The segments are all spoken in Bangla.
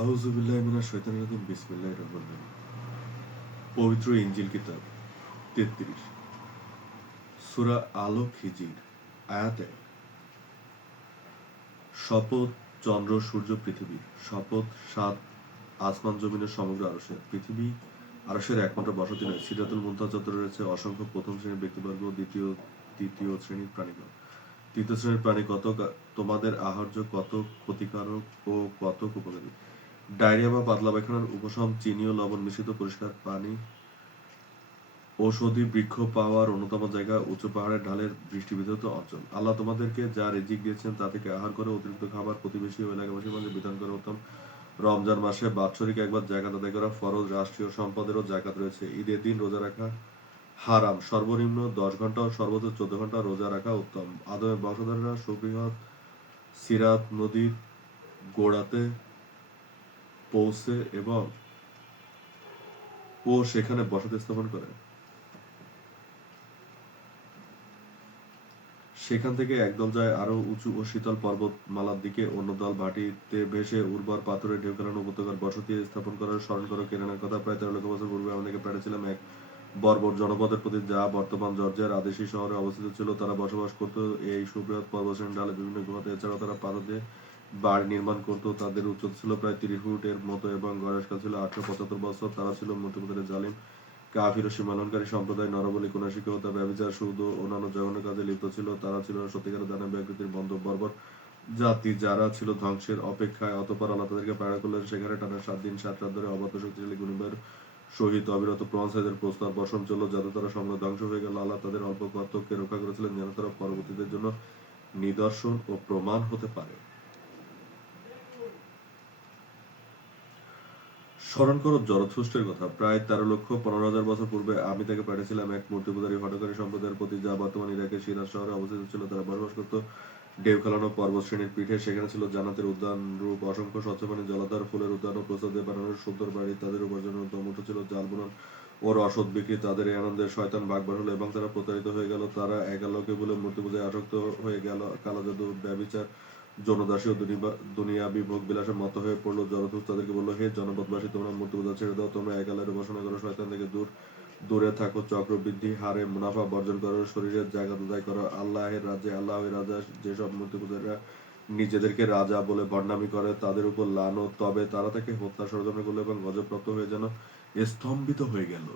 আউযুবিল্লাহি মিনাশ শাইতানির রাজিম বিসমিল্লাহির রহমানির রহিম। পবিত্র ইনজিল কিতাব 33 সূরা আল-হিজর আয়াত 1। শপথ চন্দ্র সূর্য পৃথিবীর, শপথ সাত আসমান জমিনের সমগ্র আরশের। পৃথিবী আরশের একমাত্র বসতি নয়, সিদরাতুল মুনতাহা চত্বরে রয়েছে অসংখ্য প্রথম শ্রেণীর ব্যক্তিবর্গ, তৃতীয় শ্রেণীর প্রাণীগণ। তৃতীয় শ্রেণীর প্রাণী কত তোমাদের আহার্য, কত ক্ষতিকারক ও কত উপকারী। ডায়রিয়া বা পাতলা পায়খানার উপশম, চিনি ও লবণ মিশ্রিত পরিষ্কার পানি, ঔষধি বৃক্ষ পাওয়ার অন্যতম জায়গা, উঁচু পাহাড়ের ঢালের বৃষ্টিবিধৌত অঞ্চল। আল্লাহ তোমাদেরকে যা রিজিক দিয়েছেন তা থেকে আহার করে অতিরিক্ত খাবার প্রতিবেশী ও এলাকাবাসীর মাঝে বিধান করে উত্তম। রমজান মাসে বাৎসরিক একবার জাকাত আদায় করা ফরজ। রাষ্ট্রীয় সম্পদেরও জাকাত রয়েছে। ঈদের দিন রোজা রাখা হারাম। সর্বনিম্ন 10 ঘন্টা ও সর্বোচ্চ 14 ঘন্টা রোজা রাখা উত্তম। আদমের বংশধররা সুবৃহৎ সিরাত নদীর গোড়াতে পৌঁছে এবং সেখানে বসতি স্থাপন করে। সেখান থেকে একদল যায় আরো উঁচু ও শীতল পর্বতমালার দিকে, অন্য দল ভাটিতে ভেসে উর্বর পাথরে ঢেউ খেলানো উপত্যকার বসতি স্থাপন করার স্মরণ করো। কেনানের কথা, প্রায় 13 লক্ষ বছর পূর্বে আমাদেরকে পাঠিয়েছিলাম এক বর্বর জনপদের প্রতি, যা বর্তমান জর্জিয়ার আদেশী শহরে অবস্থিত ছিল। তারা বসবাস করত এই সুবৃহৎ পর্বতশ্রেণীর ঢালে বিভিন্ন গুহাতে। এছাড়াও তারা পাথর দিয়ে বাড়ি নির্মাণ করত। তাদের উচ্চতা ছিল প্রায় 30 ফুট এর মতো এবং গড়াশকাল ছিল 875 বছর। তারা ছিল মধ্যপন্থার জালিম, কাফির ও সীমালঙ্ঘনকারী সম্প্রদায়। নরবলি, কুনাশিকতা, ব্যভিচার, সুদ ও অন্যান্য জঘন্য কাজে লিপ্ত ছিল। তারা ছিল সত্যিকারের দানব আকৃতির বন্ধ বর্বর জাতি, যারা ছিল ধ্বংসের অপেক্ষায়। অতঃপর আল্লাহ তাদেরকে প্রেরণ করলেন সেখানে টানা 7 দিন 7 রাত ধরে অবাধ শক্তিশালী ঘূর্ণিঝড়ের সহিত অবিরত প্রমাণ-সাইদের প্রস্তাব বর্ষণ চলল, যাতে তারা সম্রাট ধ্বংস হয়ে গেল। আল্লাহ তাদের অল্প কর্তব্যকে রক্ষা করেছিলেন, যেন তারা পরবর্তীদের জন্য নিদর্শন ও প্রমাণ হতে পারে। স্মরণ করো জরথুস্টের কথা। প্রায় 13,15,000 বছর পূর্বে আমি তাকে পাঠিয়েছিলাম এক মূর্তিপূজারী হঠকারী সম্প্রদায়ের প্রতি, যা বর্তমান ইরাকের সিরাজ শহরে অবস্থিত ছিল। তারা বসবাস করত ঢেউ খেলানো পর্বত শ্রেণীর পিঠে। সেখানে ছিল জান্নাতের উদ্যান রূপ অসংখ্য স্বচ্ছ পানি, জলাধার, ফুলের উদ্যান ও প্রস্তাব দিয়ে বানানোর সুন্দর বাড়ি। তাদের উপার্জনের উত্তম উৎস ছিল জাল বুনন ও রসদ বিক্রি। তাদের এই আনন্দে শয়তান ভাগবার হলো এবং তারা প্রতারিত হয়ে গেল। তারা এক আল্লাহকে বলে মূর্তি পূজায় আসক্ত হয়ে গেল। কালো জাদু, ব্যভিচার, যৌনদাসী ও দুনিয়াবি ভোগ বিলাসে মত হয়ে পড়ল। জরথুস তাদেরকে বলল, হে জনপদবাসী, তোমরা মূর্তি পূজা ছেড়ে দাও, তোমরা এক আল্লাহর উপাসনা করো, শয়তান থেকে দূরে থাকো, চক্রবৃদ্ধি হারে মুনাফা বর্জন করো, শরীরের জাকাত আদায় করো। আল্লাহের রাজা যেসব মূর্তি পূজারীরা নিজেদেরকে রাজা বলে ভণ্ডামি করে, তাদের উপর লানত। তবে তারা তাকে হত্যা ষড়যন্ত্র করলো এবং গজবপ্রাপ্ত হয়ে যেন স্তম্ভিত হয়ে গেল।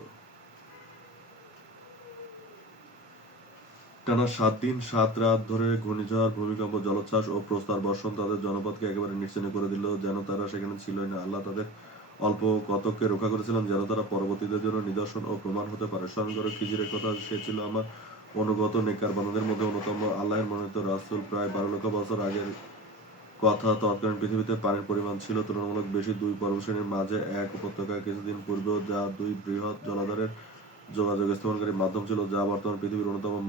টানা 7 দিন 7 রাত ধরে ঘূর্ণিঝড়, ভূমিকম্প, জলোচ্ছ্বাস ও প্রস্তর বর্ষণ তাদের জনপদকে একেবারে নিশ্চিহ্ন করে দিল, যেন তারা সেখানে ছিলই না। আল্লাহ তাদের অল্প কতককে রক্ষা করেছিলেন, যেন তারা পরবর্তীদের জন্য নিদর্শন ও প্রমাণ হতে পারে। স্মরণ করো খিজিরের কথা, সে ছিল আমার অনুগত নেককার বান্দাদের মধ্যে অন্যতম, আল্লাহের মনোনীত রাসূল। প্রায় 12 লক্ষ বছর আগের কথা। তৎকালীন পৃথিবীতে পানির পরিমাণ ছিল তুলনামূলক বেশি। 2 পর্বতশ্রেণীর মাঝে এক উপত্যকা। কিছুদিন পূর্বেও যা 2 বৃহৎ জলাধারের যোগাযোগ স্থাপনকারী মাধ্যম ছিল, যা বর্তমান পৃথিবীর অন্যতম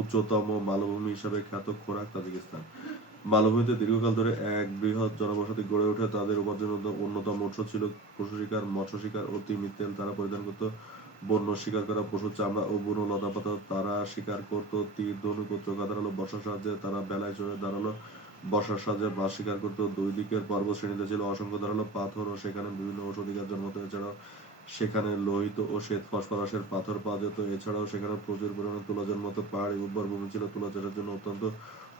উচ্চতম মালভূমি হিসাবে খ্যাত খোরাক তাজিকিস্তান। মালভূমিতে দীর্ঘকাল ধরে এক বৃহৎ জনবসতি গড়ে ওঠে। তাদের উপার্জনের অন্যতম উৎস ছিল পশু শিকার, মৎস্য শিকার ও তিমির তেল। তারা পরিধান করত বন্য শিকার করা পশুর চামড়া ও বুনো লতাপাতা। তারা শিকার করত তীর, ধনুক ও চোখা ধারালো বর্ষার সাহায্যে। তারা বেলায় চড়ে দাঁড়ালো বর্ষার সাহায্যে মাছ শিকার করত। 2 দিকের পর্বত শ্রেণীতে ছিল অসংখ্য ধারালো পাথর ও সেখানে বিভিন্ন ঔষধি গাছ জন্মত। এছাড়াও সেখানে লোহিত ও শ্বেত ফসফরাসের পাথর পাওয়া যেত। এছাড়াও সেখানে প্রচুর পরিমাণে তুলা জন্মত। পাহাড়ি উর্বর ভূমি ছিল তুলা চাষের জন্য অত্যন্ত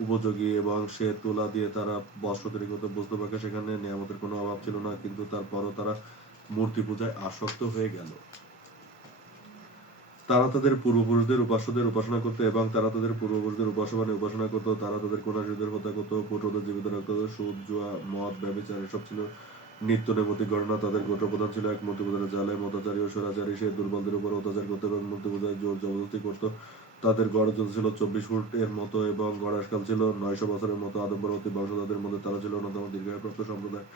উপযোগী এবং সে তুলা দিয়ে তারা বস্ত্র তৈরি করত। বস্তুবাকে সেখানে নিয়ামতের কোনো অভাব ছিল না, কিন্তু তারপরও তারা মূর্তি পূজায় আসক্ত হয়ে গেল। তারা তাদের পূর্বপুরুষদের উপাস্যদের উপাসনা করত এবং তারা তাদের পূর্বপুরুষদের উপাসনা করত। তারা তাদের কন্যাশ্রীদের হত্যা করত, পুত্রদের জীবিত রাখত। সুদ, জুয়া, মদ, ব্যভিচার এসব ছিল নিত্য নৈমিত্তিক ঘটনা। তাদের গোত্রপ্রধান ছিল এক মূর্তি পূজার জালেম, অত্যাচারী ও স্বৈরাচারী। সে দুর্বলদের উপর অত্যাচার করত এবং মূর্তি পূজায় জোর জবরদস্তি করত। তাদের গড় উচ্চতা ছিল 24 ফুট এর মতো এবং গড়াশকাল ছিল 900 বছরের মতো। আদম পরবর্তী বংশধরদের মধ্যে তারা ছিল অন্যতম দীর্ঘায়ুপ্রাপ্ত সম্প্রদায়।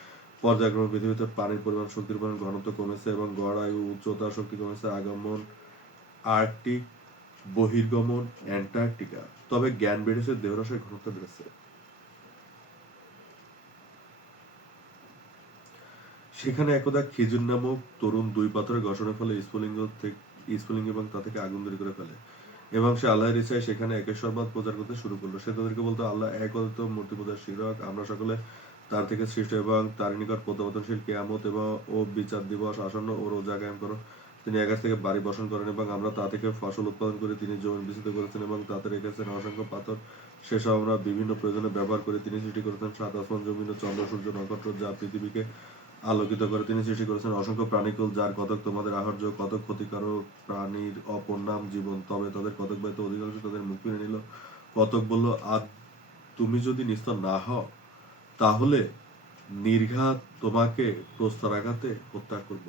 পর্যায়ক্রমে পৃথিবীতে পানির পরিমাণ, শক্তির পরিমাণ, ঘনত্ব কমেছে এবং গড় আয়ু, উচ্চতা, শক্তি কমেছে। আগমন আর্কটিক, বহির্গমন অ্যান্টার্কটিকা। তবে জ্ঞান বেড়েছে, দেহরসের ঘনত্ব বেড়েছে। সেখানে একদা খিজির নামক তরুণ 2 পাথরের ঘর্ষণের ফলে স্ফুলিঙ্গ এবং তা থেকে আগুন তৈরি করে ফেলে এবং সে আল্লাহর ইচ্ছায় সেখানে একেশ্বরবাদ প্রচার করতে শুরু করলো। সে তাদেরকে বলতো, আল্লাহ এক, অদ্বিতীয়, মূর্তি পূজার শিরক। আমরা সকলে তার থেকে সৃষ্ট এবং তার নিকট প্রত্যাবর্তনশীল কিয়ামত এবং ও বিচার দিবস আসন্ন ও রোজা কায়েম করো। তিনি আকাশ থেকে বাড়ি বর্ষণ করেন এবং আমরা তা থেকে ফসল উৎপাদন করে তিনি জমি বিস্তৃত করেছেন এবং তাতে রেখেছেন অসংখ্য পাথর, সেসব আমরা বিভিন্ন প্রয়োজনে ব্যবহার করে। তিনি সৃষ্টি করেছেন সাত আসমান, জমিন ও চন্দ্র, সূর্য, নক্ষত্র, যা পৃথিবীকে আলোকিত করে। তিনি সৃষ্টি করেছেন অসংখ্য প্রাণীকুল, যার কতক তোমাদের আহার্য, কতক ক্ষতিকারক প্রাণীর অপর নাম জীবন, তবে তাদের কতক ব্যতীত অধিকাংশ তাদের মুখ ফিরে নিল। কতক বলল, আর তুমি যদি নিস্তার না হও তাহলে নির্ঘাত তোমাকে প্রস্তরাঘাতে হত্যা করব।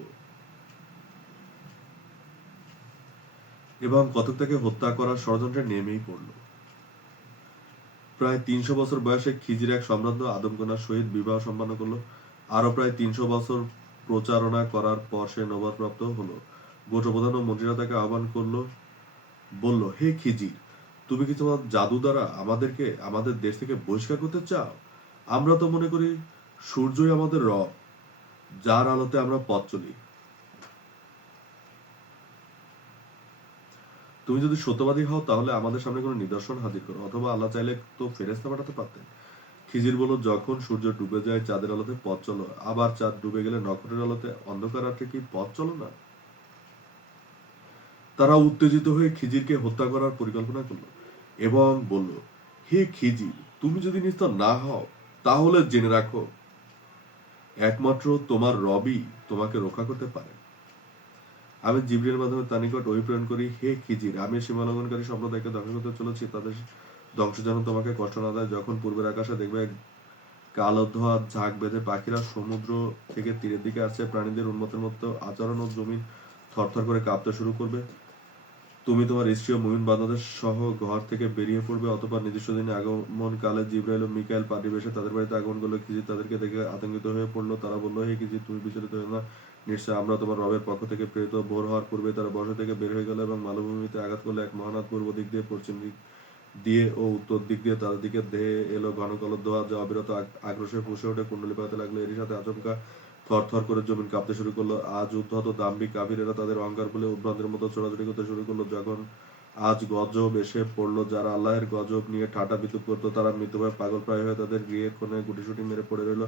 এবং কতক তাকে হত্যা করার ষড়যন্ত্রে নেমেই পড়ল। প্রায় 300 বছর বয়সে খিজির এক সম্ভ্রান্ত আদমকন্যার সহিত বিবাহ সম্পন্ন করলো। আরো প্রায় 300 বছর প্রচারণা করার পর সে নবাবপ্রাপ্ত হলো। গোত্রপ্রধান ও মন্ত্রীরা তাকে আহ্বান করলো, বলল, হে খিজির, তুমি কি তোমার জাদু দ্বারা আমাদেরকে আমাদের দেশ থেকে বহিষ্কার করতে চাও? আমরা তো মনে করি সূর্যই আমাদের রব, যার আলোতে আমরা পথ চলি। তুমি যদি সত্যবাদী হও তাহলে আমাদের সামনে কোনো নিদর্শন হাজির করো, অথবা আল্লাহ চাইলে তো ফেরেশতা পাঠাতে পারতেন। খিজির বলল, যখন সূর্য ডুবে যায় চাঁদের আলোতে পথ চলো, আবার চাঁদ ডুবে গেলে নক্ষত্রের আলোতে অন্ধকার রাত্রে কি পথ চলো না? তারা উত্তেজিত হয়ে খিজিরকে হত্যা করার পরিকল্পনা করলো এবং বলল, হে খিজির, তুমি যদি নিস্তার না হও তাহলে জেনে রাখো একমাত্র তোমার রবই তোমাকে রক্ষা করতে পারে। আমি জিবরিলের মাধ্যমে তার নিকট ওহী প্রেরণ করি, হে খিজির, আমি সীমালঙ্ঘনকারী সম্প্রদায়কে ধ্বংস করতে চলেছি, তাদের ধ্বংস যেন তোমাকে কষ্ট না দেয়। যখন পূর্বের আকাশে দেখবে কালো ধোয়া ঝাঁক বেঁধে পাখিরা সমুদ্র থেকে তীরের দিকে আসছে, প্রাণীদের উন্মতের মতো আচরণ ও জমিন থরথর করে কাঁপতে শুরু করবে, তুমি তোমার স্ত্রী ও মুমিন বান্দাদের সহ ঘর থেকে বেরিয়ে পড়বে। অতঃপর নির্দিষ্ট দিনে আগমন কালে জিবরাইল ও মিকাইল পারিবেশে তাদের বাড়িতে আগমন করলো। খিজির তাদেরকে দেখে আতঙ্কিত হয়ে পড়লো। তারা বলল, হে খিজির, তুমি বিচলিত হও না, নিশ্চয় আমরা তোমার রবের পক্ষ থেকে প্রেরিত। ভোর হওয়ার পূর্বে তারা বসা থেকে বের হয়ে গেল এবং মালভূমিতে আঘাত করলো। এক মহানাদ পূর্ব দিক দিয়ে, পশ্চিম দিক দিয়ে ও উত্তর দিক দিয়ে তাদের দিকে ধেয়ে এলো ঘন কালো ধোঁয়া, যা অবিরত আগ্রাসে ফুঁসে ওঠে, কুণ্ডলী পাকাতে লাগলো। এরই সাথে আচমকা থরথর করে জমিন কাঁপতে শুরু করলো। আজ উদ্ধত দাম্ভিক কাফিরেরা তাদের অহংকার বলে উদ্ভ্রান্তের মতো ছোড়াছুড়ি করতে শুরু করলো। যখন আজ গজব এসে পড়লো, যারা আল্লাহের গজব নিয়ে ঠাটা বিদ্রুপ করতো তারা মৃত্যুভয় পাগল প্রায় হয়ে তাদের গৃহের কোণে গুটিসুটি মেরে পড়ে রইল।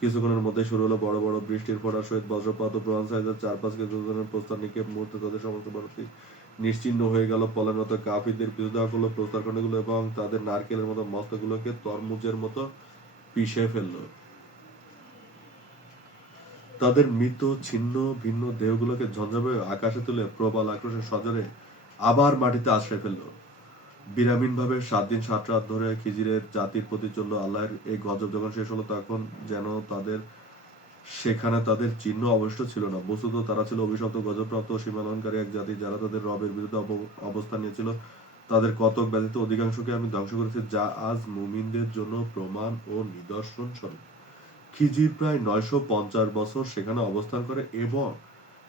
কিছুক্ষণের মধ্যে শুরু হলো বড় বড় বৃষ্টির ফোঁটার সহিত বজ্রপাত ও প্রমাণ সাইজের 4-5 কেজি ওজনের প্রস্তর নিক্ষেপ। মুহূর্তে তাদের সমস্ত বসতি নিশ্চিহ্ন হয়ে গেল। পলের মতো কাফিরদের বিরোধিতা করলো প্রস্তরখণ্ডগুলো এবং তাদের নারকেলের মতো মস্তগুলোকে তরমুজের মতো পিষে ফেললো। তাদের মৃত ছিন্ন ভিন্ন দেহগুলোকে ঝঞ্ঝাবে আকাশে তুলে প্রবল আক্রোশের সজরে আবার মাটিতে আশ্রয় ফেলল। বিরামীনভাবে 7 দিন 7 রাত ধরে খিজিরের জাতির প্রতি চলল আল্লাহর এই গজব। যখন শেষ হলো তখন যেন তাদের সেখানে তাদের চিহ্ন অবশিষ্ট ছিল না। বস্তুত তারা ছিল অভিশপ্ত, গজবপ্রাপ্ত ও সীমালঙ্ঘনকারী এক জাতি, যারা তাদের রবের বিরুদ্ধে অবস্থান নিয়েছিল। তাদের কতক ব্যতীত অধিকাংশকে আমি ধ্বংস করেছি, যা আজ মুমিনদের জন্য প্রমাণ ও নিদর্শন স্বরূপ। খিজির প্রায় 950 বছর সেখানে অবস্থান করে এবং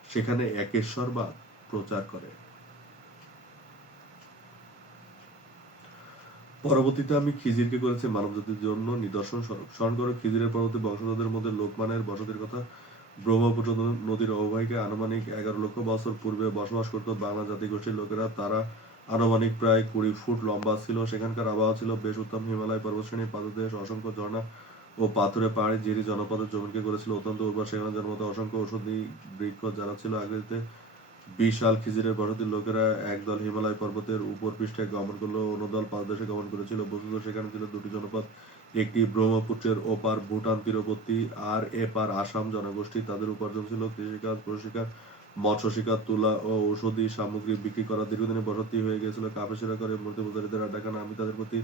সেখানে একেশ্বরবাদ প্রচার করে। পরবর্তীতে আমি খিজিরকে করেছি মানবজাতির জন্য নিদর্শন স্বরূপ। স্মরণ করো খিজিরের পরবর্তী বংশধরদের মধ্যে লোকমানের বসতির কথা। ব্রহ্মপুত্র নদীর অববাহিকায় আনুমানিক 11 লক্ষ বছর পূর্বে বসবাস করত বাংলা জাতিগোষ্ঠীর লোকেরা। তারা আনুমানিক প্রায় 20 ফুট লম্বা ছিল। সেখানকার আবহাওয়া ছিল বেশ উত্তম। হিমালয় পর্বতশ্রেণীর পাদদেশ, অসংখ্য ঝর্ণা ও পাথুরে পাহাড়ি জিরি জনপদের জমিনকে করেছিল অত্যন্ত উর্বর। সেখানে জন্মত অসংখ্য ঔষধি বৃক্ষ, যারা ছিল আকৃতিতে বিশাল। খিজিরের বসতির লোকেরা একদল হিমালয় পর্বতের উপর পৃষ্ঠে গমন করলো, অন্যদল পাদদেশে গমন করেছিল। বস্তুত সেখানে ছিল দুটি জনপদ, একটি ব্রহ্মপুত্রের ওপার ভুটান তীরবর্তী, আর এপার আসাম জনগোষ্ঠী। তাদের উপার্জন ছিল কৃষিকাজ, পশুশিকার, মৎস্য শিকার, তুলা ও ঔষধি সামগ্রী বিক্রি করা। দীর্ঘদিনের বসতি হয়ে গিয়েছিল কাফেররা করে মূর্তিপূজারীদের আড্ডাখানা। আমি তাদের প্রতি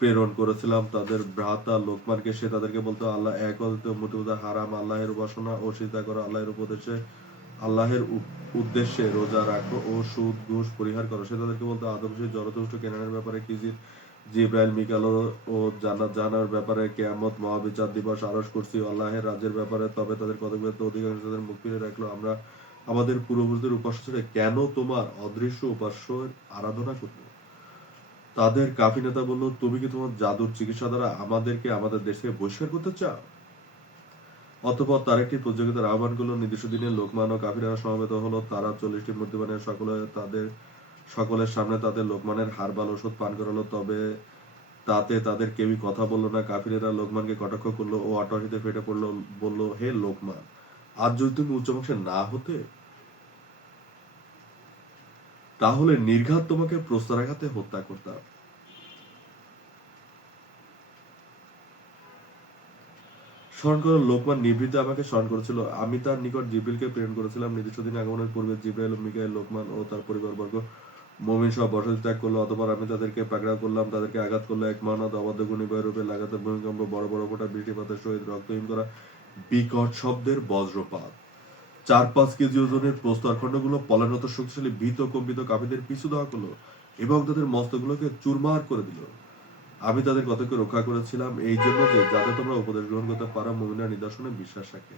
প্রেরণ করেছিলাম তাদের ভ্রাতা লোকমানকে। সে তাদেরকে বলতো, আল্লাহ এক, অদ্বিতীয়, মূর্তিপূজা হারাম, আল্লাহের উপাসনা ও সিজদা করো, আল্লাহের উদ্দেশ্যে রোজা রাখো ও সুদ ঘুষ পরিহার করো। সে তাদেরকে বলতো, আদমশী জরতুষ্ট কেনানের ব্যাপারে খিজির, জিব্রাইল, মিকাল ও জানার ব্যাপারে কিয়ামত, মহাবিচার দিবস, আরশ, কুরসি, আল্লাহের রাজ্যের ব্যাপারে। তবে তাদের কতক অধিকাংশ তাদের মুখ ফিরে রাখলো। আমরা আমাদের পূর্বপুরুষদের উপাস্য ছেড়ে কেন তোমার অদৃশ্য উপাস্যের আরাধনা করব? তাদের কাফি নেতা বলল, তুমি কি তোমার জাদুর চিকিৎসা দ্বারা আমাদেরকে আমাদের দেশ থেকে বহিষ্কার করতে চাও? অতঃপর তার একটি প্রতিযোগিতার আহ্বান করল। নির্দিষ্ট দিনে লোকমান ও কাফিরেরা সমবেত হলো। তারা 40টি মূর্তি বানিয়ে সকলের সামনে তাদের লোকমানের হারবাল ওষুধ পান করালো। তবে তাতে তাদের কেউই কথা বলল না। কাফিরেরা লোকমানকে কটাক্ষ করলো ও অট্টহাসিতে ফেটে পড়লো, বলল, হে লোকমান, আজ যদি তুমি উচ্চবংশে না হতে তাহলে নির্ঘাত তোমাকে প্রস্তরাঘাতে হত্যা করতাম। স্মরণ করো, লোকমান নিভৃতে আমাকে স্মরণ করেছিল। আমি তার নিকট জিবরিলকে প্রেরণ করেছিলাম। নির্দিষ্ট দিন আগমনের পূর্বে জিবরাইল ও মিকাইল লোকমান ও তার পরিবারবর্গ মুমিন সহ বসতি ত্যাগ করলো। অতঃপর আমি তাদেরকে পাকড়াও করলাম, তাদেরকে আঘাত করলো এক মহানাদ অবাধ্য ঘূর্ণিঝড় রূপে, লাগাতার ভূমিকম্প, বড় বড় ফোঁটা বৃষ্টিপাতের সহিত রক্তহীন করা বিকট শব্দের বজ্রপাত, 4-5 কেজি ওজনের প্রস্তরখণ্ডগুলো পলায়নত শক্তিশালী ভীত কম্পিত কাফিরদের পিছু দেওয়া করলো এবং তাদের মস্তকগুলোকে চুরমার করে দিল। আমি তাদের কতকে রক্ষা করেছিলাম এই জন্য যে যাতে তোমরা উপদেশ গ্রহণ করতে পারো, মুমিনরা নিদর্শনে বিশ্বাস রাখে।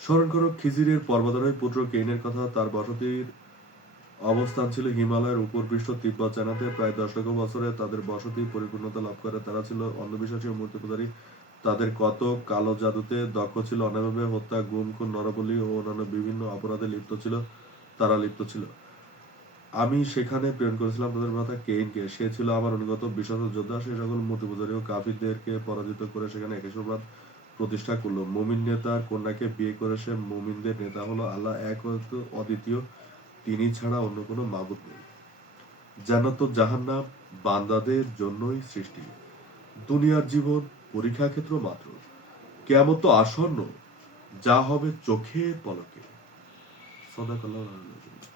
স্মরণ করো খিজিরের পর্বতারোহী পুত্র কেইনের কথা। তার বসতির অবস্থান ছিল হিমালয়ের উপর পৃষ্ঠ তিব্বত চায়নাতে। প্রায় 10 লক্ষ বছরে তাদের বসতি পরিপূর্ণতা লাভ করে। তারা ছিল অন্ধবিশ্বাসী ও মূর্তি পূজারী। তাদের কত কালো জাদুতে দক্ষ ছিল, অনাভাবে হত্যা, গুম খুন, নরবলি ও অন্যান্য বিভিন্ন অপরাধে লিপ্ত ছিল। আমি সেখানে প্রেরণ করেছিলাম তাদের ভ্রাতা কেইনকে। সে ছিল আমার অনুগত বিশ্বস্ত যোদ্ধা। সে সকল মূর্তি পূজারী ও কাফিরদেরকে পরাজিত করে সেখানে একেশ্বরবাদ প্রতিষ্ঠা করলো। মুমিন নেতার কন্যাকে বিয়ে করে সে মুমিনদের নেতা হলো। আল্লাহ এক ও অদ্বিতীয়, তিনি ছাড়া অন্য কোনো মাবুদ নেই। জান্নাত ও জাহান্নাম বান্দাদের জন্যই সৃষ্টি। দুনিয়ার জীবন পরীক্ষা ক্ষেত্র মাত্র। কিয়ামত তো আসন্ন, যা হবে চোখের পলকে। সাদাকাল্লাহুল আলিয়্যুল আযীম।